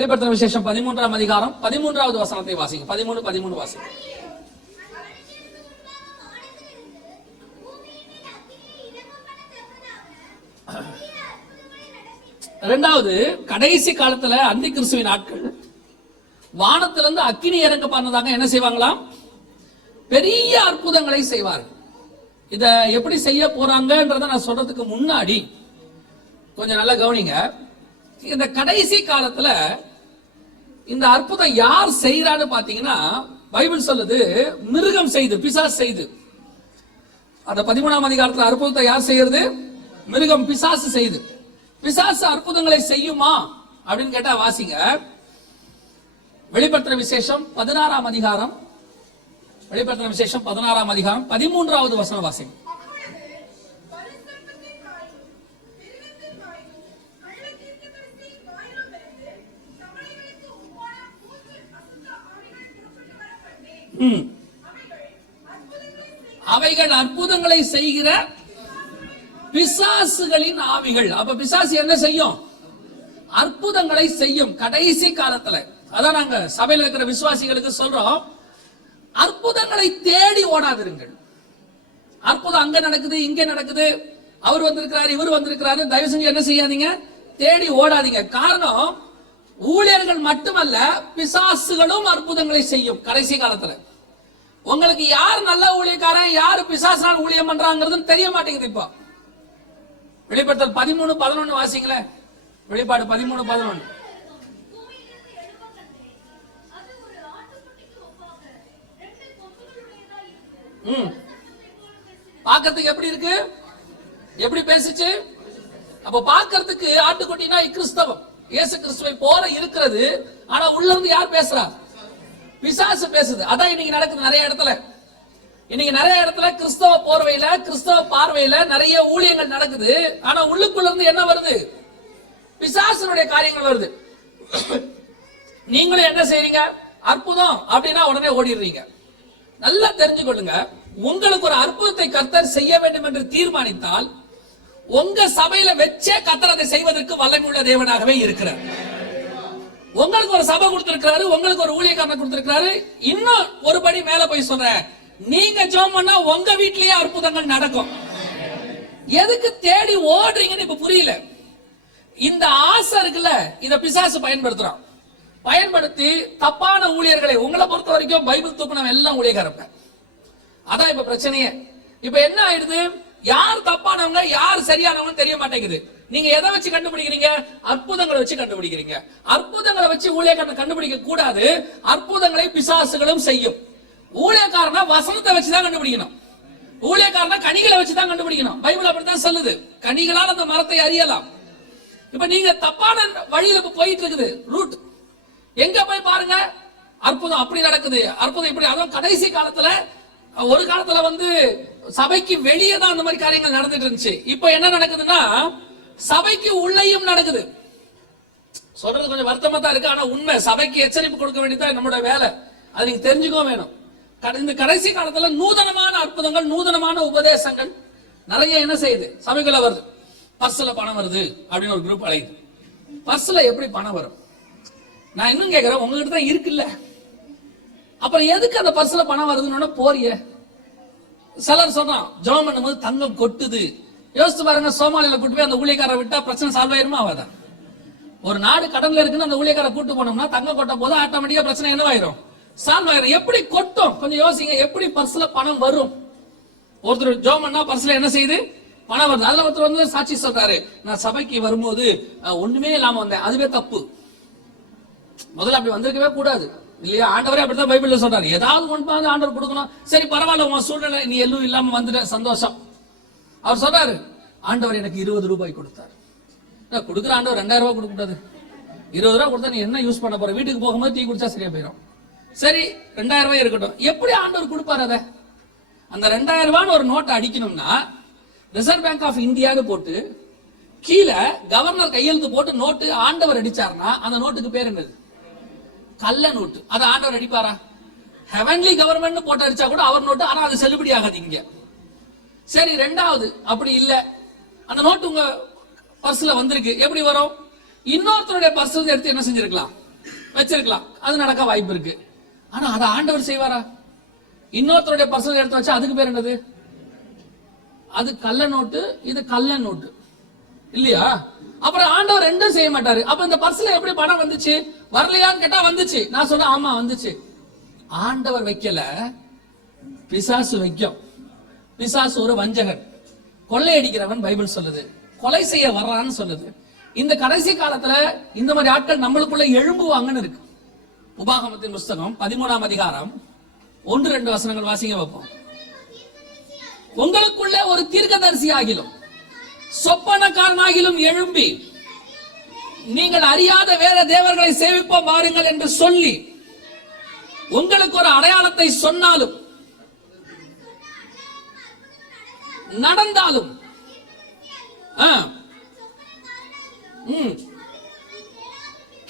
வெளிப்படுத்தின விசேஷம் பதிமூன்றாம் அதிகாரம் பதிமூன்றாவது வசனத்தை வாசிங்க. பதிமூணு பதிமூணு வாசிங்க. ரெண்டாவது கடைசி காலத்துல அந்தி கிறிஸ்துவின் ஆட்கள் வானத்திலிருந்து அக்கினி இறங்க பண்ணதாக என்ன செய்வாங்களாம் பெரிய அற்புதங்களை செய்வார்கள். இத எப்படி செய்ய போறாங்கன்றத நான் சொல்றதுக்கு முன்னாடி கொஞ்சம் நல்லா கவனிங்க. இந்த கடைசி காலத்துல இந்த அற்புதம் யார் செய்யறான்னு பாத்தீங்கன்னா பைபிள் சொல்லுது மிருகம் செய்து பிசாஸ் செய்து. அந்த பதிமூணாம் அதிகாரத்தில் அற்புதத்தை யார் செய்யறது? மிருகம் பிசாசு செய்து. பிசாசு அற்புதங்களை செய்யுமா? அப்படின்னு கேட்டா வாசிங்க. வெளிப்படுத்தின விசேஷம் பதினாறாம் அதிகாரம். வெளிப்படுத்தின விசேஷம் பதினாறாம் அதிகாரம். பதிமூன்றாவது வசன வாசிங்க. அவைகள் அற்புதங்களை செய்கிற பிசாசுகளின் ஆவிகள். அப்ப பிசாசு என்ன செய்யும்? அற்புதங்களை செய்யும். கடைசி காலத்துல. அதான் நாங்க சபையில இருக்கிற விசுவாசிகளுக்கு சொல்றோம். அற்புதங்களை தேடி ஓடாதிருங்கள். அற்புதம் அங்க நடக்குது இங்க நடக்குது. அவர் வந்திருக்கிறாரு இவர் வந்திருக்கிறாரு. தயவு செஞ்சு என்ன செய்யாதீங்க? தேடி ஓடாதீங்க. காரணம் ஊழியர்கள் மட்டுமல்ல பிசாசுகளும் அற்புதங்களை செய்யும் கடைசி காலத்துல. உங்களுக்கு யார் நல்ல ஊழியக்காரன் யார் பிசாசினால் ஊழியம் பண்றாங்கிறது தெரிய மாட்டேங்குது இப்போ. வெளிப்படுத்தல் பதிமூணு பதினொன்னு வாசிங்களேன் வெளிப்பாடு பதிமூணு பதினொன்னு. ம். பார்க்கிறதுக்கு எப்படி இருக்கு? எப்படி பேசுச்சு? அப்ப பார்க்கிறதுக்கு ஆட்டுக்குட்டினா கிறிஸ்தவம். இயேசு கிறிஸ்துவை போல இருக்கிறது. ஆனா உள்ள இருந்து யார் பேசுறா? பிசாசு பேசுது. அதான் இன்னைக்கு நடக்குது நிறைய இடத்துல. இன்னைக்கு நிறைய இடத்துல கிறிஸ்தவ போர்வையில கிறிஸ்தவ பார்வையில நிறைய ஊழியங்கள் நடக்குது. ஆனா உள்ளுக்குள்ள இருந்து என்ன வருது? பிசாசனுடைய காரியங்கள் வருது. நீங்களும் என்ன செய்றீங்க? அற்புதம் அப்படின்னா உடனே ஓடிடுறீங்க. நல்லா தெரிஞ்சுக்கொள்ளுங்க. உங்களுக்கு ஒரு அற்புதத்தை கர்த்தர் செய்ய வேண்டும் என்று தீர்மானித்தால் உங்க சபையில வச்சே கர்த்தர் அதை செய்வதற்கு வல்லமையுள்ள தேவனாகவே இருக்கிறார். உங்களுக்கு ஒரு சபை கொடுத்திருக்கிறாரு உங்களுக்கு ஒரு ஊழியக்காரன் கொடுத்திருக்கிறாரு. இன்னும் ஒரு படி மேல போய் சொல்றேன். நீங்க ஜோம் பண்ணா உங்க வீட்லயே அற்புதங்கள் நடக்கும். எதுக்கு தேடி ஓடுறீங்கன்னு இப்ப புரியல. இந்த ஆசை இருக்குல்ல இத பிசாசு பயன்படுத்துறான். பயன்படுத்தி தப்பான ஊழியர்களை உங்களை பொறுத்த வரைக்கும் பைபிள் தூக்கினவன் எல்லாம் ஊழியக்காரப்ப அதான் இப்ப பிரச்சனையே. இப்ப என்ன ஆயிடுது? யார் தப்பானவங்க யார் சரியானவங்க தெரிய மாட்டேங்குது. நீங்க எதை வச்சு கண்டுபிடிக்கிறீங்க? அற்புதங்களை வச்சு கண்டுபிடிக்கிறீங்க. அற்புதங்களை வச்சு ஊழியக்காரனை கண்டுபிடிக்க கூடாது. அற்புதங்களை பிசாசுகளும் செய்யும். ஊழியக்காரனா வசனத்தை வச்சுதான் கண்டுபிடிக்கணும். ஊழியக்காரனா கனிகளை வச்சுதான் கண்டுபிடிக்கணும். பைபிள் அப்படித்தான் சொல்லுது. கனிகளால் அந்த மரத்தை அறியலாம். இப்ப நீங்க தப்பான வழியில இப்ப போயிட்டு இருக்குது. ரூட். எங்க போய் பாருங்க? அற்புதம் அப்படி நடக்குது. அற்புதம் இப்படி. அதுவும் கடைசி காலத்துல ஒரு காலத்துல வந்து சபைக்கு வெளியே தான் அந்த மாதிரி காரியங்கள் நடந்துட்டு இருந்துச்சு. இப்ப என்ன நடக்குதுன்னா சபைக்கு உள்ளேயும் நடக்குது. சொல்றது கொஞ்சம் வருத்தமா தான் இருக்கு ஆனா உண்மை. சபைக்கு எச்சரிப்பு கொடுக்க வேண்டியதான் நம்மளோட வேலை. அது நீங்க தெரிஞ்சுக்கவும் வேணும். இந்த கடைசி காலத்துல நூதனமான அற்புதங்கள் நூதனமான உபதேசங்கள் நிறைய என்ன செய்யுது? சபைக்குள்ள வருது. பர்ஸ்ல பணம் வருது அப்படின்னு ஒரு குரூப் அழையுது. பர்ஸ்ல எப்படி பணம் வரும்? நான் இன்னும் கேட்கிறேன் உங்ககிட்ட தான் இருக்குல்ல. அப்புறம் எதுக்கு அந்த பர்ஸ்ல பணம் வருதுன்னு போறிய? சிலர் சொல்றான் ஜெபம் பண்ணும்போது தங்கம் கொட்டுது. யோசிச்சு பாருங்க சோமாலியில கூட்டு போய் அந்த ஊழியக்காரரை விட்டா பிரச்சனை சால்வ் ஆயிருமா? ஆகாதா? ஒரு நாடு கடன்ல இருக்குன்னு அந்த ஊழியக்காரை கூட்டு போனோம்னா தங்க கொட்ட போது ஆட்டோமேட்டிக்கா பிரச்சனை என்னவாயிரும் சால்வ் ஆயிரும். எப்படி கொட்டும்? கொஞ்சம் யோசிங்க எப்படி பர்ஸ்ல பணம் வரும்? ஒருத்தர் ஜோம் பண்ணா பர்ஸ்ல என்ன செய்யுது? பணம் வருது. அதுல ஒருத்தர் வந்து சாட்சி சொல்றாரு நான் சபைக்கு வரும்போது ஒண்ணுமே இல்லாம வந்தேன். அதுவே தப்பு. முதல்ல அப்படி வந்திருக்கவே கூடாது. இல்லையா? ஆண்டவரே அப்படிதான் பைபிள்ல சொல்றாரு. ஏதாவது ஒன்று ஆண்டவர் கொடுக்கணும். சரி பரவாயில்ல உன் சூழ்நிலை நீ எல்லாம் இல்லாம வந்துட்ட. சந்தோஷம். அவர் சொன்னாரு ஆண்டவர் எனக்கு இருபது ரூபாய் கொடுத்தார். நான் கொடுக்குற ஆண்டவர் ரெண்டாயிரம் ரூபாய் கொடுக்க கூடாது. இருபது ரூபாய் கொடுத்தா நீ என்ன யூஸ் பண்ண போற? வீட்டுக்கு போகும்போது டீ குடிச்சா சரியா போயிடும் சரி ரெண்டாயிரம் ரூபாய் இருக்கட்டும். எப்படி ஆண்டவர் கொடுப்பாரு அதை? அந்த ரெண்டாயிரம் ரூபான்னு ஒரு நோட்டை அடிக்கணும்னா ரிசர்வ் பேங்க் ஆஃப் இந்தியான்னு போட்டு கீழே கவர்னர் கையெழுத்து போட்டு நோட்டு ஆண்டவர் அடிச்சார்னா அந்த நோட்டுக்கு பேர் என்னது? கள்ள நோட்டு அதை ஆண்டவர் அடிப்பாரா? ஹெவன்லி கவர்மெண்ட் போட்டு அடிச்சா கூட அவர் நோட்டு ஆனா அது செல்லுபடி ஆகாது இங்க. சரி ரெண்டாவது அப்படி இல்ல. அந்த நோட்டு உங்க பர்ஸ்ல வந்திருக்கு. எப்படி வரும்? இன்னொருத்தருடைய பர்ஸ் எடுத்து என்ன செஞ்சிருக்கலாம்? வச்சிருக்கலாம். அது நடக்க வாய்ப்பு இருக்கு. ஆனா அதை ஆண்டவர் செய்வாரா? இன்னொருத்தருடைய பர்சனல் எடுத்து வச்சா அதுக்கு பேர் என்னது? அது கள்ள நோட்டு இது கள்ள நோட்டு இல்லையா? அப்புறம் ஆண்டவர் ரெண்டும் செய்ய மாட்டாரு. அப்ப இந்த பர்ஸ்ல எப்படி பணம் வந்துச்சு? வரலையான்னு கேட்டா வந்துச்சு. நான் சொன்னேன் ஆமா வந்துச்சு. ஆண்டவர் வைக்கல. பிசாசு வைக்கும். பிசாசு ஒரு வஞ்சகன். கொள்ளையடிக்கிறவன் பைபிள் சொல்லுது. கொலை செய்ய வர்றான்னு சொல்லுது. இந்த கடைசி காலத்துல இந்த மாதிரி ஆட்கள் நம்மளுக்குள்ள எழும்புவாங்கன்னு இருக்கு. உபாகமத்தின் புஸ்தகம் பதிமூணாம் அதிகாரம் ஒன்று ரெண்டு வசனங்கள் வாசிங்க வைப்போம் உங்களுக்குள்ள ஒரு தீர்க்கதரிசி ஆகிலும் சொப்பனக்காரனாகிலும் எழும்பி நீங்கள் அறியாத வேற தேவர்களை சேவிப்போம் பாருங்கள் என்று சொல்லி உங்களுக்கு ஒரு அடையாளத்தை சொன்னாலும் நடந்தாலும்.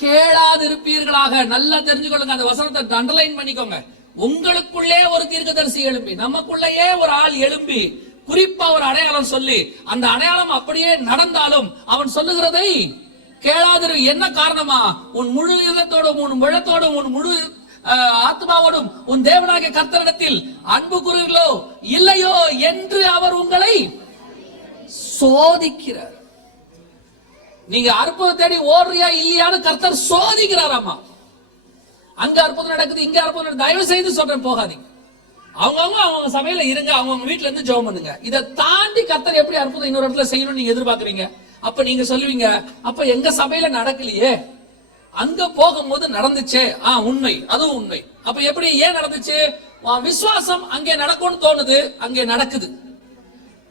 கேளாதிருப்பீர்களாக. நல்லா தெரிஞ்சுக்கொள்ளுங்க. அந்த வசனத்தை அண்டர்லைன் பண்ணிக்கோங்க. உங்களுக்குள்ளே ஒரு தீர்க்கதரிசி எழும்பி நமக்குள்ளேயே ஒரு ஆள் எழும்பி குறிப்பா ஒரு அடையாளம் சொல்லி அந்த அடையாளம் அப்படியே நடந்தாலும் அவன் சொல்லுகிறதை கேளாதிரு. என்ன காரணமா? உன் முழு இதத்தோடும் உன் முழத்தோடும் உன் முழு ஆத்மாவோடும் உன் தேவனாகிய கர்த்தரிடத்தில் அன்பு கூறுகிறோ இல்லையோ என்று அவர் உங்களை சோதிக்கிறார். நீங்க அற்புதம் தேடி ஓடுறியா இல்லையான்னு கர்த்தர் சோதிக்கிறாராமா அங்க அற்புதம் நடக்குது இங்க அற்புதம் நடக்குது. தயவு செய்து சொல்றேன் போகாதீங்க. அவங்கவுங்க அவங்க சமையல இருங்க அவங்க வீட்ல இருந்து ஜோம் பண்ணுங்க. இதை தாண்டி கர்த்தர் எப்படி அற்புதம் இன்னொரு இடத்துல செய்யணும்னு நீங்க எதிர்பார்க்கறீங்க? அப்ப நீங்க சொல்லுவீங்க அப்ப எங்க சபையில நடக்கலையே? அங்க போகும்போது நடந்துச்சே. ஆ உண்மை. அதுவும் உண்மை. அப்ப எப்படி ஏன் நடந்துச்சு? விசுவாசம் அங்கே நடக்கும்னு தோணுது. அங்கே நடக்குது.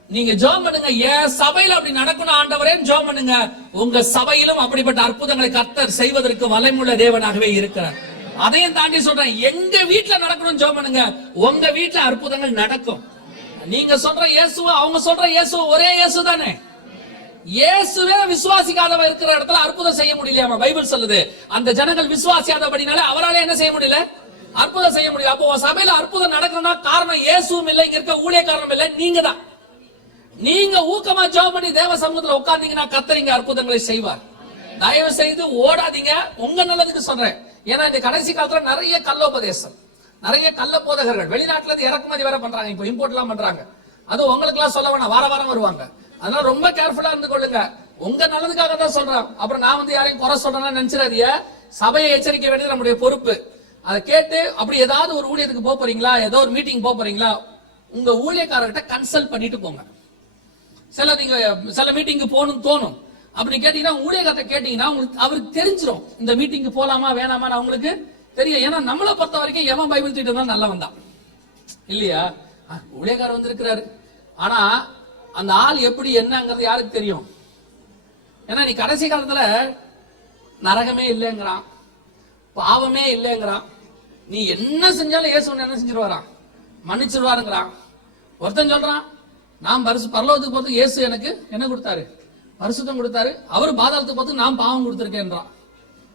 நீங்க ஜோம் பண்ணுங்க. ஏன் சபையில அப்படி நடக்கணும் ஆண்டவரே ஜோம் பண்ணுங்க. உங்க சபையிலும் அப்படிப்பட்ட அற்புதங்களை கர்த்தர் செய்வதற்கு வலைமுள்ள தேவனாகவே இருக்கிறார். அதையும் தாண்டி சொல்றேன். எங்க வீட்டுல நடக்கணும் ஜோம் பண்ணுங்க. உங்க வீட்டுல அற்புதங்கள் நடக்கும். நீங்க சொல்ற இயேசு அவங்க சொல்ற இயேசு ஒரே இயேசு தானே இயேசுவே விசுவாசிக்காதவ இருக்கிற இடத்துல அற்புதம் செய்ய முடியலையாமா பைபிள் சொல்லுது. அந்த ஜனங்கள் விசுவாசியாதபடினால அவரால என்ன செய்ய முடியல? அற்புதம் செய்ய முடியல. அப்போ சபையில அற்புதம் நடக்கணும்னா காரணம் இயேசுவும் இல்லை இங்க இருக்க ஊழிய காரணம் இல்லை நீங்க தான் நீங்க ஊக்கமா ஜோ பண்ணி தேவ சமூகத்துல உட்கார்ந்தீங்கன்னா கத்தரிங்க அற்புதங்களை செய்வார். தயவு செய்து ஓடாதீங்க. உங்க நல்லதுக்கு சொல்றேன். ஏன்னா இந்த கடைசி காலத்துல நிறைய கல்லோபதேசம் நிறைய கள்ள போதகர்கள் வெளிநாட்டுல இருந்து இறக்குமதி வேற பண்றாங்க. இப்போ இம்போர்ட் எல்லாம் பண்றாங்க. அது உங்களுக்கு எல்லாம் சொல்ல வேணாம். வார வாரம் வருவாங்க. அதனால ரொம்ப கேர்ஃபுல்லா இருந்து கொள்ளுங்க. உங்க நல்லதுக்காக தான் சொல்றேன். அப்புறம் நான் வந்து யாரையும் குறை சொல்றேன்னு நினைச்சிடாதீங்க. சபையை எச்சரிக்க வேண்டியது நம்முடைய பொறுப்பு. அதை கேட்டு அப்படி ஏதாவது ஒரு ஊழியத்துக்கு போக போறீங்களா? ஏதோ ஒரு மீட்டிங் போக போறீங்களா? உங்க ஊழியக்காரர்கிட்ட கன்சல்ட் பண்ணிட்டு போங்க. சில நீங்க சில மீட்டிங்கு போகணும்னு தோணும். அப்படி கேட்டீங்கன்னா ஊழியர்கிட்ட கேட்டீங்கன்னா உங்களுக்கு அவருக்கு தெரிஞ்சிடும் இந்த மீட்டிங்கு போலாமா வேணாமா அவங்களுக்கு தெரியும். ஏன்னா நம்மளை பொறுத்த வரைக்கும் எவன் பைபிள் தீட்டு தான் நல்லவன் தான். இல்லையா? ஊழியக்காரர் வந்திருக்கிறாரு. ஆனா அந்த ஆள் எப்படி என்னங்கிறது யாருக்கு தெரியும்? ஏன்னா நீ கடைசி காலத்துல நரகமே இல்லைங்கிறான். பாவமே இல்லைங்கிறான். நீ என்ன செஞ்சாலும் இயேசு என்ன செஞ்சிருவாராம்? மன்னிச்சிருவாருங்கிறான். ஒருத்தன் சொல்றான் நான் பரிசு பரலோகத்துக்கு போது இயேசு எனக்கு என்ன கொடுத்தாரு? பரிசுத்தம் கொடுத்தாரு. அவர் பாதாளத்துக்கு போது நான் பாவம் கொடுத்துருக்கேன்றான்.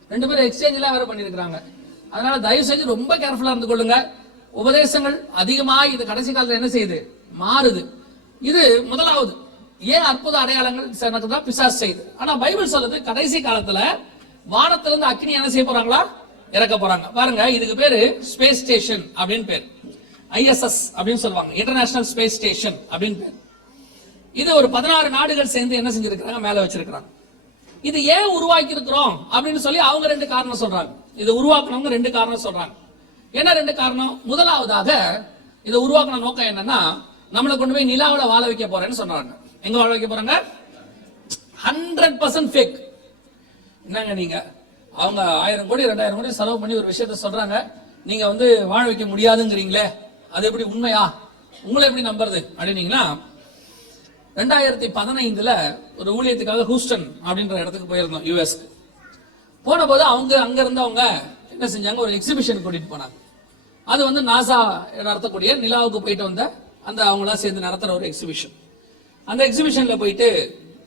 ரெண்டு பேரும் எக்ஸ்சேஞ்ச் வேற பண்ணிருக்காங்க அதனால தயவு செஞ்சு ரொம்ப கேர்ஃபுல்லா இருந்து கொள்ளுங்க. உபதேசங்கள் அதிகமாக இது கடைசி காலத்துல என்ன செய்யுது? மாறுது. இது முதலாவது. ஏன் அற்புத அடையாளங்கள் எனக்கு தான் பிசாஸ் செய்யுது ஆனா பைபிள் சொல்லுது கடைசி காலத்துல வானத்திலிருந்து அக்னி என்ன செய்ய போறாங்களா? இறக்க போறாங்க. பாருங்க இதுக்கு பேரு ஸ்பேஸ் ஸ்டேஷன் அப்படின்னு பேர். ஐஎஸ்எஸ் அப்படின்னு சொல்லுவாங்க. இன்டர்நேஷனல் ஸ்பேஸ் ஸ்டேஷன் அப்படின்னு பேர். இது ஒரு பதினாறு நாடுகள் சேர்ந்து என்ன செஞ்சிருக்கிறாங்க? மேல வச்சிருக்கிறாங்க. இது ஏன் உருவாக்கி இருக்கிறோம் அப்படின்னு சொல்லி அவங்க ரெண்டு காரணம் சொல்றாங்க. இது உருவாக்குனவங்க ரெண்டு காரணம் சொல்றாங்க. என்ன ரெண்டு காரணம்? முதலாவதாக இதை உருவாக்கின நோக்கம் என்னன்னா நம்மளை கொண்டு போய் நிலாவில் வாழ வைக்க போறேன்னு சொன்னாங்க. எங்க வாழ வைக்க போறாங்க? ஹண்ட்ரட் பர்சன்ட் ஃபேக் என்னங்க நீங்க? அவங்க ஆயிரம் கோடி ரெண்டாயிரம் கோடி செலவு பண்ணி ஒரு விஷயத்த சொல்றாங்க. நீங்க வந்து வாழ வைக்க முடியாதுங்கிறீங்களே அது எப்படி உண்மையா? உங்களை எப்படி நம்புறது? அப்படின்னீங்கன்னா ரெண்டாயிரத்தி பதினைந்துல ஒரு ஊழியத்துக்காக ஹூஸ்டன் அப்படின்ற இடத்துக்கு போயிருந்தோம் யூஎஸ்க்கு போன போது அவங்க அங்க இருந்தவங்க என்ன செஞ்சாங்க? ஒரு எக்ஸிபிஷன் கூட்டிட்டு போனாங்க. அது வந்து நாசா நடத்தக்கூடிய நிலாவுக்கு போயிட்டு வந்த அந்த அவங்களாம் சேர்ந்து நடத்துகிற ஒரு எக்ஸிபிஷன் அந்த எக்ஸிபிஷனில் போயிட்டு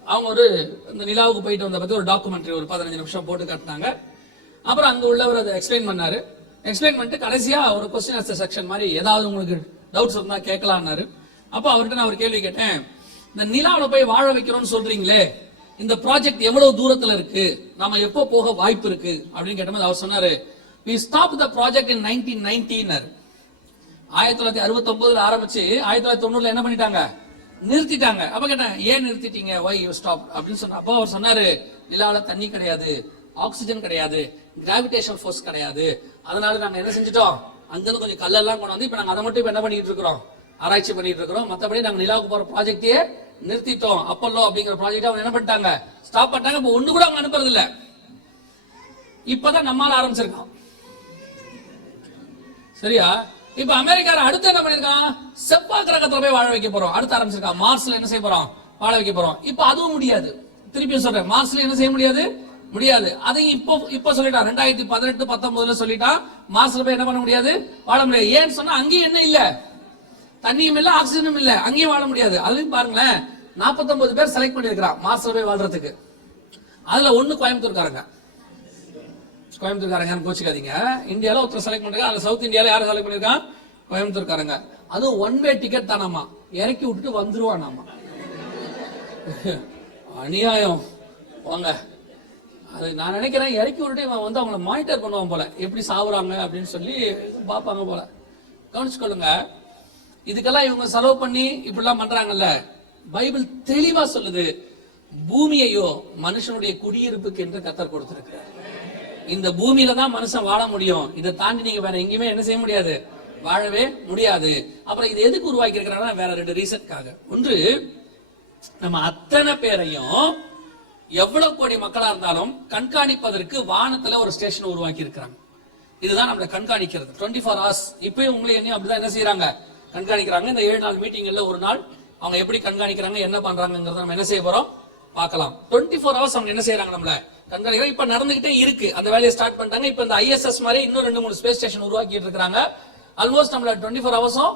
அவங்க ஒரு இந்த நிலாவுக்கு போயிட்டு வந்த பற்றி ஒரு டாக்குமெண்ட்ரி ஒரு பதினஞ்சு நிமிஷம் போட்டு காட்டினாங்க. அப்புறம் அங்கே உள்ளவர் அதை எக்ஸ்பிளைன் பண்ணார். எக்ஸ்பிளைன் பண்ணிட்டு கடைசியாக ஒரு கொஸ்டின் ஆன்சர் செக்ஷன் மாதிரி ஏதாவது உங்களுக்கு டவுட்ஸ் இருந்தால் கேட்கலான்னாரு. அப்போ அவர்கிட்ட நான் ஒரு கேள்வி கேட்டேன். இந்த நிலாவில் போய் வாழ வைக்கிறோம்னு சொல்றீங்களே இந்த ப்ராஜெக்ட் எவ்வளவு தூரத்தில் இருக்கு? நாம எப்போ போக வாய்ப்பு இருக்கு? அப்படின்னு கேட்டபோது அவர் சொன்னாரு we stopped the project in 1919 ஆயிரத்தி தொள்ளாயிரத்தி அறுபத்தி ஒன்பதுல ஆரம்பிச்சு ஆயிரத்தி தொள்ளாயிரத்தி தொண்ணூறுல என்ன பண்ணிட்டாங்க? நிறுத்திட்டாங்க. அப்ப கேட்டேன் ஏன் நிறுத்திட்டீங்க? ஒய் யூ ஸ்டாப் அப்படின்னு சொன்ன அப்போ அவர் சொன்னாரு நிலாவில தண்ணி கிடையாது ஆக்சிஜன் கிடையாது கிராவிடேஷன் ஃபோர்ஸ் கிடையாது. அதனால நாங்க என்ன செஞ்சுட்டோம்? அங்கிருந்து கொஞ்சம் கல்லெல்லாம் கொண்டு வந்து இப்ப நாங்க அதை மட்டும் இப்ப என்ன பண்ணிட்டு இருக்கிறோம்? ஆராய்ச்சி பண்ணிட்டு இருக்கிறோம். மத்தபடி நாங்க நிலாவுக்கு போற ப்ராஜெக்டையே நிறுத்திட்டோம். அப்பல்லோ அப்படிங்கிற ப்ராஜெக்ட் அவங்க என்ன பண்ணிட்டாங்க? ஸ்டாப் பண்ணிட்டாங்க. இப்ப ஒண்ணு கூட அவங்க அனுப்புறது இல்ல இப்பதான் நம்மால ஆரம்பிச்சிருக்கோம் சரியா? இப்ப அமெரிக்கார அடுத்து என்ன பண்ணிருக்கான்? செவ்வாய் கிரகத்துல போய் வாழ வைக்க போறோம். அடுத்து ஆரம்பிச்சிருக்கான். மார்ஸ்ல என்ன செய்ய போறோம்? வாழ வைக்க போறோம். இப்ப அதுவும் முடியாது. திருப்பி சொல்றேன். மார்ஸ்ல என்ன செய்ய முடியாது? முடியாது. அதையும் இப்போ இப்போ சொல்லிட்டான். ரெண்டாயிரத்தி பதினெட்டு பத்தொன்பதுல சொல்லிட்டான். மார்ஸ்ல போய் என்ன பண்ண முடியாது? வாழ முடியாது. ஏன்னு சொன்னா அங்கேயும் என்ன இல்ல. தண்ணியும் இல்ல ஆக்சிஜனும் இல்ல. அங்கேயும் வாழ முடியாது. அதுலயும் பாருங்களேன் 49 பேர் செலக்ட் பண்ணிருக்கிறான் மார்ஸ்ல போய் வாழ்றதுக்கு. அதுல ஒண்ணு கோயம்புத்தூர்காரங்க. கோயம்புத்தூர்காரங்க கோச்சிக்காதீங்க. இந்தியாவில் ஒருத்தர் செலக்ட் பண்ணிருக்காங்க அந்த சவுத் இந்தியாவில் யாரும் செலக்ட் பண்ணியிருக்கான் கோயம்புத்தூர்காரங்க. அதுவும் ஒன் வே டிக்கெட் தானாமா. இறக்கி விட்டுட்டு வந்துருவானாமா. அநியாயம். வாங்க. அது நான் நினைக்கிறேன் இறக்கி விட்டுட்டு இவன் வந்து அவங்கள மானிட்டர் பண்ணுவான் போல. எப்படி சாவுறாங்க அப்படின்னு சொல்லி பார்ப்பாங்க போல. கவனிச்சுக்கொள்ளுங்க இதுக்கெல்லாம் இவங்க செலவு பண்ணி இப்படிலாம் பண்றாங்கல்ல. பைபிள் தெளிவா சொல்லுது. பூமியையோ மனுஷனுடைய குடியிருப்புக்கு என்று கத்தர் கொடுத்திருக்கிறார். இந்த பூமியில தான் மனுஷன் வாழ முடியும். இதை தாண்டி நீங்க வேற எங்கேயுமே என்ன செய்ய முடியாது. வாழவே முடியாது. அப்புறம் இது எதுக்கு உருவாக்கி இருக்கிறாங்கன்னா வேற ரெண்டு ரீசன்காக. ஒன்று நம்ம அத்தனை பேரையும் எவ்வளவு கோடி மக்களா இருந்தாலும் கண்காணிப்பதற்கு வானத்துல ஒரு ஸ்டேஷன் உருவாக்கி இருக்கிறாங்க இதுதான் நம்மளை கண்காணிக்கிறது. டுவெண்ட்டி ஃபோர் ஹவர்ஸ் இப்பயும் உங்களை என்ன அப்படிதான் என்ன செய்யறாங்க? கண்காணிக்கிறாங்க. இந்த ஏழு நாள் மீட்டிங்ல ஒரு நாள் அவங்க எப்படி கண்காணிக்கிறாங்க என்ன பண்றாங்கிறத நம்ம என்ன செய்ய போறோம்? பார்க்கலாம். டுவெண்ட்டி ஃபோர் ஹவர்ஸ் அவங்க என்ன செய்யறாங்க நம்மள? கண்காணிக்கிறோம் இப்ப நடந்துகிட்டே இருக்கு. அந்த வேலையை ஸ்டார்ட் பண்ணிட்டாங்க. இப்ப இந்த ஐஎஸ்எஸ் மாதிரி இன்னும் ரெண்டு மூணு ஸ்பேஸ் ஸ்டேஷன் உருவாக்கிட்டு இருக்காங்க ஆல்மோஸ்ட் நம்மள டுவெண்ட்டி ஃபோர் ஹவர்ஸும்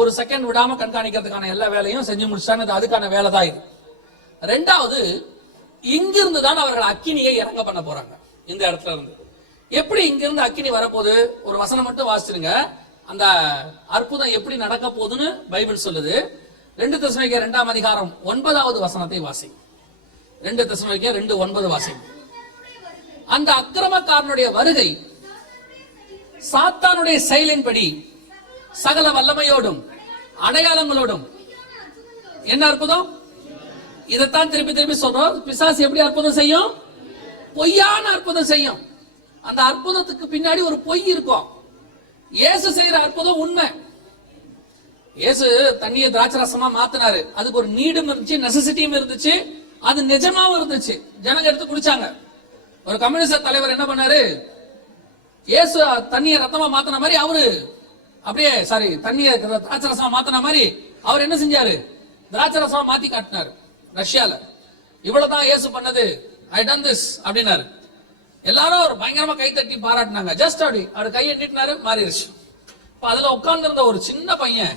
ஒரு செகண்ட் விடாம கண்காணிக்கிறதுக்கான எல்லா வேலையும் செஞ்சு முடிச்சிட்டாங்க. இது அதுக்கான வேலை தான் இது. ரெண்டாவது இங்கிருந்து தான் அவர்கள் அக்கினியை இறங்க பண்ண போறாங்க. இந்த இடத்துல இருந்து. எப்படி இங்கிருந்து அக்கினி வரப்போகுது? ஒரு வசனம் மட்டும் வாசிச்சிருங்க. அந்த அற்புதம் எப்படி நடக்க போகுதுன்னு பைபிள் சொல்லுது. ரெண்டு தசமிக்க ரெண்டாம் அதிகாரம் ஒன்பதாவது வசனத்தை வாசி. ரெண்டு தசமிக்க ரெண்டு ஒன்பது வாசி அந்த அக்கிரமக்காரனுடைய வருகை சாத்தானுடைய செயலின்படி சகல வல்லமையோடும் அடையாளங்களோடும் என்ன அற்புதம்? இதைத்தான் திருப்பி திருப்பி சொல்றோம். பிசாசு எப்படி அற்புதம் செய்யும்? பொய்யான அற்புதம் செய்யும். அந்த அற்புதத்துக்கு பின்னாடி ஒரு பொய் இருக்கும். இயேசு செய்யற அற்புதம் உண்மை. இயேசு தண்ணியை திராட்சரசமா மாத்தினாரு. அதுக்கு ஒரு நீடும் இருந்துச்சு நெசசிட்டியும் இருந்துச்சு. அது நிஜமாவும் இருந்துச்சு. ஜனங்க எடுத்து குடிச்சாங்க. ஒரு கம்யூனிஸ்ட் தலைவர் என்ன பண்ணாரு? இயேசு தண்ணியை ரத்தமா மாத்தின மாதிரி அவரு அப்படியே சாரி தண்ணியை திராட்சை ரசமா மாத்தின மாதிரி அவர் என்ன செஞ்சாரு? திராட்சை ரசமா மாத்தி காட்டினாரு ரஷ்யால. இவ்வளவுதான் இயேசு பண்ணது. ஐ டன் திஸ் அப்படின்னாரு. எல்லாரும் ஒரு பயங்கரமா கை தட்டி பாராட்டினாங்க. ஜஸ்ட் அப்படி அவர் கையை நீட்டினாரு மாறிடுச்சு. இப்ப அதுல உட்கார்ந்து இருந்த ஒரு சின்ன பையன்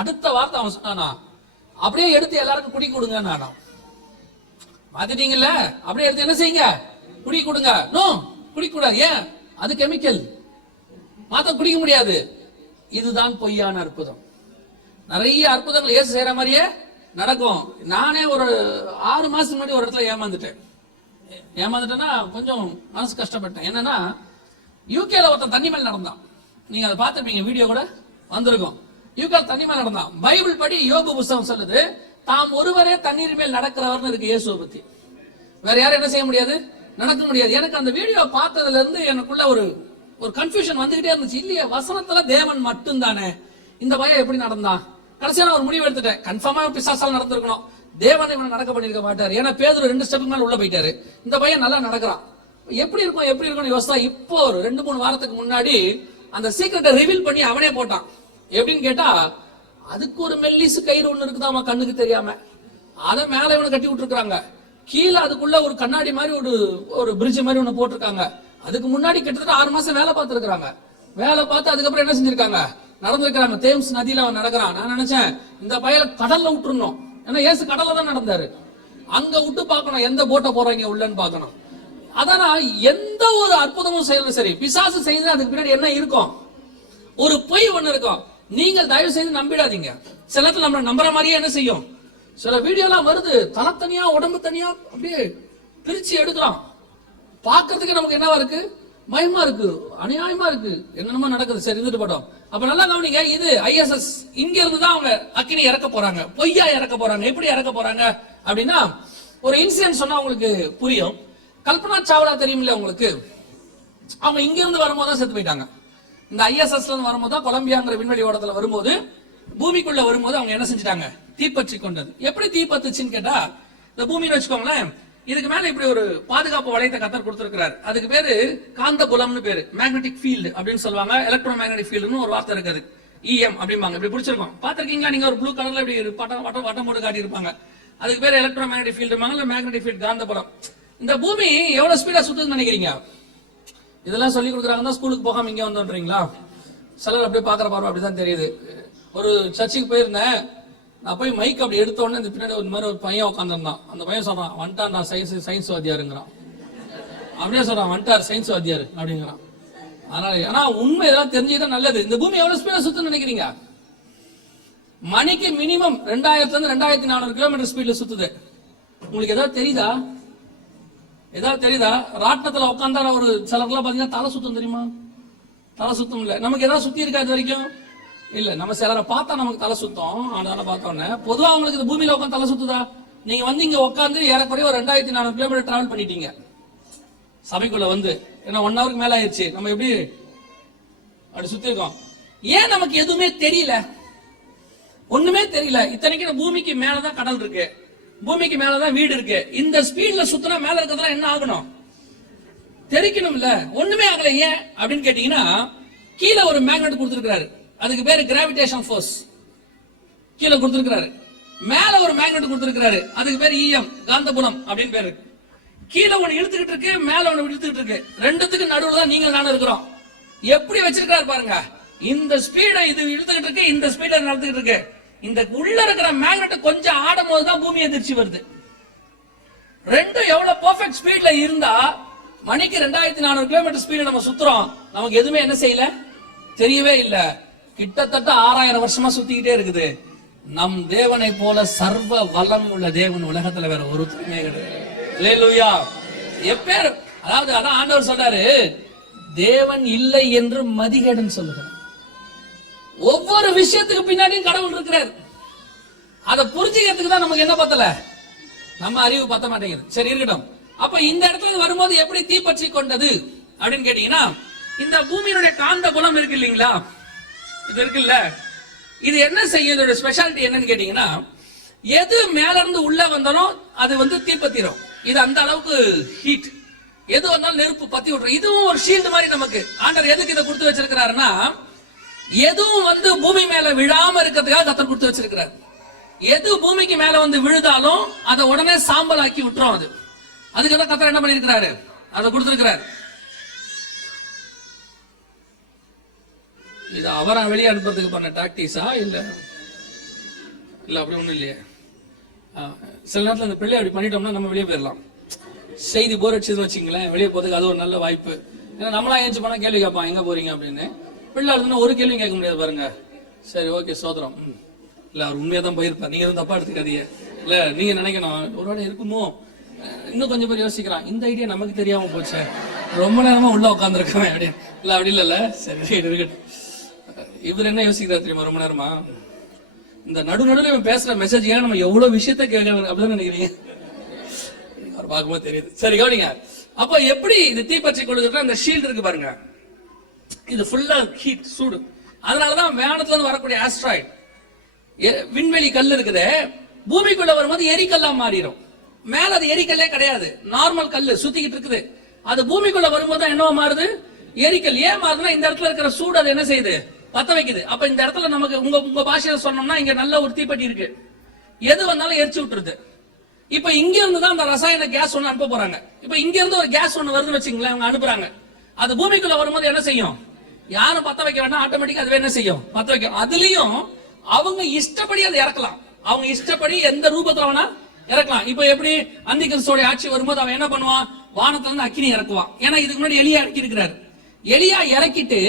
அடுத்த வார்த்தை அவன் சொன்னானா அப்படியே எடுத்து எல்லாருக்கும் குடி கொடுங்க நானா பாத்துட்டீங்கல்ல அப்படியே எடுத்து என்ன செய்யுங்க? குடி கொடுங்க. நோ குடி கூடாது. ஏன்? அது கெமிக்கல் மாத்த குடிக்க முடியாது. இதுதான் பொய்யான அற்புதம். நிறைய அற்புதங்கள் ஏசு செய்யற மாதிரியே நடக்கும். நானே ஒரு ஆறு மாசத்துக்கு முன்னாடி ஒரு இடத்துல ஏமாந்துட்டேன். ஏமாந்துட்டேன்னா கொஞ்சம் மனசு கஷ்டப்பட்டேன். என்னன்னா யூகேல ஒருத்தன் தண்ணி மேல் நடந்தான். நீங்க அதை பார்த்துருப்பீங்க வீடியோ கூட வந்திருக்கும். யூகேல தண்ணி மேல் நடந்தான். பைபிள் படி யோக புஸ்தகம் சொல்லுது தாம் ஒருவரே தண்ணீர் மேல் நடக்கிறவர்னு இருக்கு இயேசுவை பத்தி. வேற யாரும் என்ன செய்ய முடியாது? நடக்க முடியாது. எனக்கு அந்த வீடியோ பார்த்ததுல இருந்து எனக்குள்ள ஒரு ஒரு கன்ஃபியூஷன் வந்துகிட்டே இருந்துச்சு. இல்லையே வசனத்துல தேவன் மட்டும் தானே இந்த பையன் எப்படி நடந்தான்? கடைசியா நான் ஒரு முடிவு எடுத்துட்டேன். கன்ஃபார்மா பிசாசால் நடந்திருக்கணும். தேவன் இவனை நடக்க பண்ணிருக்க மாட்டார். ஏன்னா பேதர் ரெண்டு ஸ்டெப்புக்கு மேல உள்ள போயிட்டாரு. இந்த பையன் நல்லா நடக்கிறான். எப்படி இருக்கும் எப்படி இருக்கும்னு யோசிச்சா இப்போ ஒரு ரெண்டு மூணு வாரத்துக்கு முன்னாடி அந்த சீக்கிரட்டை ரிவீல் பண்ணி அவனே போட்டான். எப்படின்னு கேட்டா அதுக்கு ஒரு மெல்லிசு கயிறு ஒண்ணு இருக்குதாமா கண்ணுக்கு தெரியாம. அதை மேல இவனை கட்டி விட்டுருக்காங்க கீழே அதுக்குள்ள ஒரு கண்ணாடி மாதிரி ஒரு ஒரு பிரிட்ஜ் மாதிரி ஒண்ணு போட்டிருக்காங்க. அதுக்கு முன்னாடி கிட்டத்தட்ட ஆறு மாசம் வேலை பார்த்துருக்காங்க வேலை பார்த்து அதுக்கப்புறம் என்ன செஞ்சிருக்காங்க? நடந்திருக்கிறாங்க. தேம்ஸ் நதியில அவன் நடக்கிறான். நான் நினைச்சேன் இந்த பயல கடல்ல விட்டுருணும் ஏன்னா ஏசு கடல்ல தான் நடந்தாரு. அங்க விட்டு பார்க்கணும் எந்த போட்டை போறாங்க உள்ளன்னு பார்க்கணும். அதானா எந்த ஒரு அற்புதமும் செய்யணும் சரி பிசாசு செய்து அதுக்கு பின்னாடி என்ன இருக்கும்? ஒரு பொய் ஒண்ணு இருக்கும். நீங்கள் தயவு செய்து நம்பிடாதீங்க. சில நேரத்துல நம்மள நம்புற மாதிரியே என்ன செய்யும்? சில வீடியோலாம் வருது. தலை தனியா உடம்பு தனியா அப்படியே பிரிச்சு எடுக்கிறான் பார்க்கிறதுக்கு நமக்கு என்னவா இருக்கு? பயமா இருக்கு. அநியாயமா இருக்கு. என்னென்னமோ நடக்குது. சரி இருந்துட்டு போட்டோம். அப்ப நல்லா கவனிங்க இது ஐஎஸ்எஸ் இங்க இருந்து தான் அவங்க அக்கினி இறக்க போறாங்க. பொய்யா இறக்க போறாங்க. எப்படி இறக்க போறாங்க? அப்படின்னா ஒரு இன்சிடென்ட் சொன்னா உங்களுக்கு புரியும். கல்பனா சாவ்லா தெரியுமில்ல உங்களுக்கு? அவங்க இங்க இருந்து வரும்போது தான் செத்து போயிட்டாங்க. இந்த ஐஎஸ்எஸ்ல இருந்து வரும்போது தான் கொலம்பியாங்கிற விண்வெளி ஓடத்துல வரும்போது பூமிக்குள்ள வரும்போது அவங்க என்ன செஞ்சிட்டாங்க? தீப்பற்றி கொண்டது. எப்படி தீப்பத்துச்சுன்னு கேட்டா இந்த பூமின்னு வச்சுக்கோங்களேன் இதுக்கு மேல இப்படி ஒரு பாதுகாப்பு வளையத்தை கத்தர் கொடுத்திருக்கிறார். அதுக்கு பேரு காந்த புலம்னு பேரு. மேக்னெட்டிக் ஃபீல்டு அப்படின்னு சொல்லுவாங்க. எலக்ட்ரோ மேக்னெட்டிக் ஃபீல்டுன்னு ஒரு வார்த்தை இருக்குது இஎம் அப்படிம்பாங்க. இப்படி பிடிச்சிருக்கோம். பாத்திருக்கீங்களா நீங்க ஒரு ப்ளூ கலர்ல இப்படி ஒரு பட்டம் வட்டம் வட்டம் போட்டு காட்டியிருப்பாங்க. அதுக்கு பேர் எலக்ட்ரோ மேக்னெட்டிக் ஃபீல்டு இல்ல மேக்னெட்டிக் ஃபீல்டு காந்த புலம் இந்த பூமி எவ்வளவு ஸ்பீடா சுத்துன்னு நினைக்கிறீங்க? இதெல்லாம் சொல்லி கொடுக்குறாங்கன்னா ஸ்கூலுக்கு போகாம இங்கே வந்தோன்றீங்களா? சிலர் அப்படியே பார்க்குற பார்வை அப்படிதான் தெரியுது. ஒரு சர்ச்சுக்கு போயிருந்தேன். நான் போய் மைக் அப்படி எடுத்த உடனே இந்த பின்னாடி ஒரு மாதிரி ஒரு பையன் உட்காந்துருந்தான் அந்த பையன் சொல்றான் வந்துட்டான் நான் சயின்ஸ் சயின்ஸ் வாத்தியாருங்கிறான். அப்படியே சொல்றான் வந்துட்டார் சயின்ஸ் வாத்தியார் அப்படிங்கிறான். அதனால ஆனா உண்மை இதெல்லாம் தெரிஞ்சுக்கிட்டா நல்லது. இந்த பூமி எவ்வளவு ஸ்பீடா சுத்துன்னு நினைக்கிறீங்க? மணிக்கு மினிமம் ரெண்டாயிரத்துல இருந்து ரெண்டாயிரத்தி நானூறு கிலோமீட்டர் ஸ்பீட்ல சுத்துது. உங்களுக்கு ஏதாவது தெரியுதா? ஏதாவது தெரியுதா? ராட்டினத்துல உட்காந்தா ஒரு சிலர்லாம் பாத்தீங்கன்னா தலை சுத்தம் தெரியுமா? தலை சுத்தம் இல்ல. நமக்கு ஏதாவது சுத்தி இருக்கா இது வரைக்கும்? இல்ல. நம்ம சிலரை பார்த்தா நமக்கு தலை சுத்தம். ஆனால பார்த்தோன்னே பொதுவா அவங்களுக்கு இந்த பூமியில உட்காந்து தலை சுத்துதா? நீங்க வந்து இங்க உட்காந்து ஏறக்குறைய ஒரு ரெண்டாயிரத்தி நானூறு கிலோமீட்டர் டிராவல் பண்ணிட்டீங்க. சபைக்குள்ள வந்து. ஏன்னா ஒன் ஹவருக்கு மேல ஆயிடுச்சு நம்ம எப்படி அப்படி சுத்தி இருக்கோம்? ஏன் நமக்கு எதுவுமே தெரியல? ஒண்ணுமே தெரியல. இத்தனைக்கு பூமிக்கு பூமிக்கு மேலதான் கடல் இருக்கு. பூமிக்கு மேலதான் வீடு இருக்கு. இந்த ஸ்பீட்ல சுத்தினா மேல இருக்கிறதுலாம் என்ன ஆகணும்? தெரிக்கணும்ல. ஒண்ணுமே ஆகல. ஏன்? அப்படின்னு கேட்டீங்கன்னா கீழே ஒரு மேக்னெட் கொடுத்திருக்காரு அதுக்கு பேரு கிராவிடேஷன் ஃபோர்ஸ் கீழே கொடுத்திருக்காரு மேல ஒரு மேக்னெட் கொடுத்திருக்காரு அதுக்கு பேர் ஈஎம் காந்தபுலம் அப்படின்னு பேரு கீழே ஒண்ணு இழுத்துக்கிட்டு இருக்கு மேல ஒண்ணு இழுத்துக்கிட்டு இருக்கு. ரெண்டுத்துக்கு நடுவுல தான் நீங்க நானும் இருக்கிறோம். எப்படி வச்சிருக்காரு பாருங்க. இந்த ஸ்பீட இது இழுத்துக்கிட்டு இருக்கு இந்த ஸ்பீட நடந்துகிட்டு இருக்கு. இந்த உள்ள இருக்கிற மேக்னெட் கொஞ்சம் ஆடும் போது தான் பூமி எதிர்ச்சி வருது. ரெண்டும் எவ்வளவு பெர்ஃபெக்ட் ஸ்பீட்ல இருந்தா மணிக்கு ரெண்டாயிரத்தி நானூறு கிலோமீட்டர் ஸ்பீடு நம்ம சுத்துறோம். நமக்கு எதுவுமே என்ன செய்யல? தெரியவே இல்ல. கிட்டத்தட்ட ஆறாயிரம் வருஷமா சுத்திக்கிட்டே இருக்குது. நம் தேவனை போல சர்வ வளம் உள்ள தேவன் உலகத்துல வேற ஒருத்தருமே கிடையாது. எப்பேர் அதாவது அதான் ஆண்டவர் சொன்னாரு தேவன் இல்லை என்று மதிகேடன் சொல்லுகிறார். ஒவ்வொரு விஷயத்துக்கு பின்னாடியும் கடவுள் இருக்கிறார். அதை புரிஞ்சுக்கிறதுக்கு தான் நமக்கு என்ன பத்தல? நம்ம அறிவு பத்த மாட்டேங்குது. சரி இருக்கட்டும். அப்ப இந்த இடத்துல வரும்போது எப்படி தீப்பற்றி கொண்டது அப்படின்னு கேட்டீங்கன்னா இந்த பூமியினுடைய காந்த குலம் இருக்கு இல்லைங்களா? இது இருக்குல்ல? இது என்ன செய்யும்? இதோட ஸ்பெஷாலிட்டி என்னன்னு கேட்டீங்கன்னா எது மேல இருந்து உள்ள வந்தாலும் அது வந்து தீப்பத்திரும். இது அந்த அளவுக்கு ஹீட் எது வந்தாலும் நெருப்பு பத்தி விட்டுரும். இதுவும் ஒரு ஷீல்டு மாதிரி நமக்கு. ஆண்டர் எதுக்கு இதை கொடுத்து வச்சிருக்கிறாருன்னா எதுவும் வந்து பூமி மேல விழாம இருக்கிறதுக்காக கத்தர் கொடுத்து வச்சிருக்கிறார். எது பூமிக்கு மேல வந்து விழுதாலும் அதை உடனே சாம்பல் ஆக்கி விட்டுரும் அது. அதுக்கு தான் கத்தர் என்ன பண்ணிருக்கிறாரு அதை கொடுத்திருக்கிறார். இது அவரை வெளியே அனுப்புறதுக்கு பண்ண டாக்டிஸா இல்ல? இல்ல அப்படி ஒண்ணும் இல்லையே. ஆ, சில நேரத்தில் அந்த பிள்ளை அப்படி பண்ணிட்டோம்னா நம்ம வெளியே போயிடலாம். செய்தி போர் அடிச்சது வச்சுங்களேன் வெளியே போறதுக்கு அது ஒரு நல்ல வாய்ப்பு. ஏன்னா நம்மளா ஏஞ்சி போனா கேள்வி கேட்பான் எங்க போறீங்க? அப்படின்னு. பிள்ளை இருந்துன்னா ஒரு கேள்வியும் கேட்க முடியாது பாருங்க. சரி ஓகே சோதரம். ம். இல்ல அவர் உண்மையா தான் போயிருப்பார். நீங்க எதுவும் தப்பா எடுத்துக்காதீங்க. இல்ல நீங்க நினைக்கணும். ஒரு வேலை இருக்குமோ இன்னும் கொஞ்சம் பேர் யோசிக்கிறான். இந்த ஐடியா நமக்கு தெரியாம போச்சே. ரொம்ப நேரமா உள்ள உட்காந்துருக்கேன் அப்படின்னு. இல்ல அப்படி இல்லைல்ல சரி இருக்கட்டும் இவர் என்ன யோசிக்கிறார் தெரியுமா? ரொம்ப நேரமா? இந்த நடு நடுவில் இவன் பேசுற மெசேஜ் ஏன் நம்ம எவ்வளவு விஷயத்த கேட்கணும் அப்படிதான் நினைக்கிறீங்க? அவர் பார்க்கும்போது தெரியுது. சரி கவனிங்க. அப்ப எப்படி இது தீப்பற்றி கொள்ளுகிற அந்த ஷீல்டு இருக்கு பாருங்க. இது ஃபுல்லா ஹீட் சூடு. அதனாலதான் வேனத்துல இருந்து வரக்கூடிய ஆஸ்ட்ராய்டு விண்வெளி கல் இருக்குது. பூமிக்குள்ள வரும்போது எரிக்கல்லா மாறிடும் மேல அது எரிக்கல்லே கிடையாது. நார்மல் கல் சுத்திக்கிட்டு இருக்குது. அது பூமிக்குள்ள வரும்போது தான் என்னவா மாறுது? எரிக்கல். ஏன் மாறுதுன்னா இந்த இடத்துல இருக்கிற சூடு அது என்ன செய்யுது? பத்த வைக்குது. அப்ப இந்த இடத்துல நமக்கு உங்க உங்க பாஷையில சொன்னோம்னா இங்க நல்ல ஒரு தீப்பெட்டி இருக்கு. எது வந்தாலும் எரிச்சு விட்டுருது. இப்ப இங்க இருந்து தான் அந்த ரசாயன கேஸ் ஒண்ணு அனுப்ப போறாங்க. இப்ப இங்க இருந்து ஒரு கேஸ் ஒண்ணு வருதுன்னு வச்சுங்களேன் அவங்க அனுப்புறாங்க. அது பூமிக்குள்ள வரும்போது என்ன செய்யும்? யாரும் பத்த வைக்க வேண்டாம் ஆட்டோமேட்டிக்கா அதுவே என்ன செய்யும்? பத்த வைக்கும். அதுலயும் அவங்க இஷ்டப்படி அதை இறக்கலாம். அவங்க இஷ்டப்படி எந்த ரூபத்துல வேணா இறக்கலாம். இப்ப எப்படி அந்தி கிறிஸ்துவோட ஆட்சி வரும்போது அவன் என்ன பண்ணுவான்? வானத்துல இருந்து அக்கினி இறக்குவான். ஏன்னா இதுக்கு முன்னாடி எலியா இறக்கி இருக்கிறாரு எலியா இறக்கிட்டு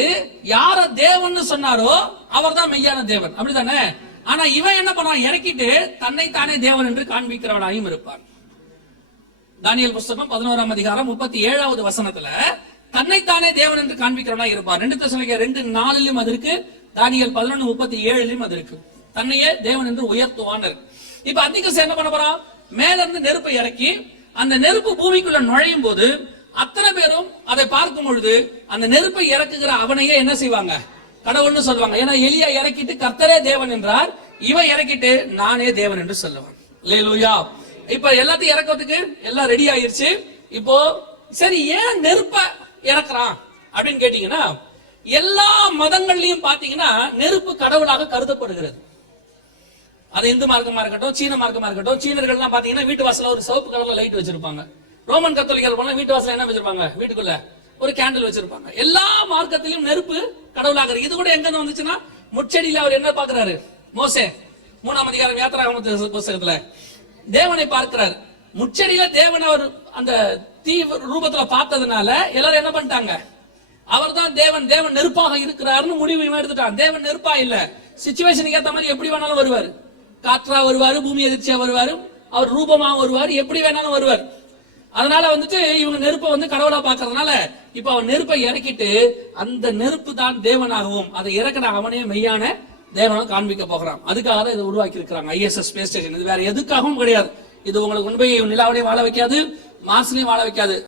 யார தேவன்னு சொன்னாரோ அவர்தான் மெய்யான தேவன். அப்படிதானே ஆனா இவன் என்ன பண்ணுவான்? இறக்கிட்டு தன்னை தானே தேவன் என்று காண்பிக்கிறவனாயும் இருப்பார் தானியல் புஸ்தகம் பதினோராம் அதிகாரம் முப்பத்தி ஏழாவது வசனத்துல தன்னைத்தானே தேவன் என்று காண்பிக்கிறவனா இருப்பார். ரெண்டு தசனிக்க ரெண்டு நாலுலயும் அது இருக்கு தானியல் பதினொன்று முப்பத்தி ஏழுலயும் அது இருக்கு தன்னையே தேவன் என்று உயர்த்துவான் இருக்கு. இப்ப அந்திகஸ் என்ன பண்ண போறான்? மேல இருந்து நெருப்பை இறக்கி அந்த நெருப்பு பூமிக்குள்ள நுழையும் போது அத்தனை பேரும் அதை பார்க்கும் பொழுது அந்த நெருப்பை இறக்குகிற அவனையே என்ன செய்வாங்க? கடவுள்னு சொல்லுவாங்க. ஏன்னா எலியா இறக்கிட்டு கர்த்தரே தேவன் என்றார். இவன் இறக்கிட்டு நானே தேவன் என்று சொல்லுவான். லேலூயா இப்ப எல்லாத்தையும் இறக்கிறதுக்கு எல்லாம் ரெடி ஆயிருச்சு. இப்போ சரி ஏன் நெருப்ப இறக்குறான் அப்படின்னு கேட்டீங்கன்னா எல்லா மதங்கள்லயும் பாத்தீங்கன்னா நெருப்பு கடவுளாக கருதப்படுகிறது. அது இந்து மார்க்கமா இருக்கட்டும் சீன மார்க்கமா இருக்கட்டும் சீனர்கள்லாம் பாத்தீங்கன்னா வீட்டு வாசல்ல ஒரு சிவப்பு கலர்ல லைட் வச்சிருப்பாங்க. ரோமன் கத்தோலிக்கல் போனா வீட்டு வாசல என்ன வச்சிருப்பாங்க? வீட்டுக்குள்ள ஒரு கேண்டில் வச்சிருப்பாங்க. எல்லா மார்க்கத்திலும் நெருப்பு கடவுளாக இருக்கு. இது கூட எங்க இருந்து வந்துச்சுன்னா முச்செடியில அவர் என்ன பாக்குறாரு? மோசே மூணாம் அதிகாரம் யாத்திராகம புஸ்தகத்துல தேவனை பார்க்கிறார். முச்செடியில தேவன் அவர் அந்த தீ ரூபத்துல பார்த்ததுனால எல்லாரும் என்ன பண்ணிட்டாங்க? அவர் தான் தேவன் தேவன் நெருப்பாக இருக்கிறாருன்னு முடிவு இவன் எடுத்துட்டான். தேவன் நெருப்பா இல்ல. சுச்சுவேஷனுக்கு ஏத்த மாதிரி எப்படி வேணாலும் வருவார். காற்றா வருவாரு பூமி எதிர்ச்சியா வருவாரு அவர் ரூபமா வருவார் எப்படி வேணாலும் வருவார். அதனால வந்துட்டு இவங்க நெருப்பை வந்து கடவுளா பாக்குறதுனால இப்ப அவன் நெருப்பை இறக்கிட்டு அந்த நெருப்பு தான் தேவனாகவும் அதை இறக்கின அவனே மெய்யான தேவனாக காண்பிக்க போகிறான். அதுக்காக தான் இதை உருவாக்கி இருக்கிறாங்க ஐஎஸ்எஸ் ஸ்பேஸ் ஸ்டேஷன் இது வேற எதுக்காகவும் கிடையாது. இது உங்களுக்கு உண்மையை நிலாவிலையும் வாழ வைக்காது. மார்ஸ்லயும் வாழ வைக்காது.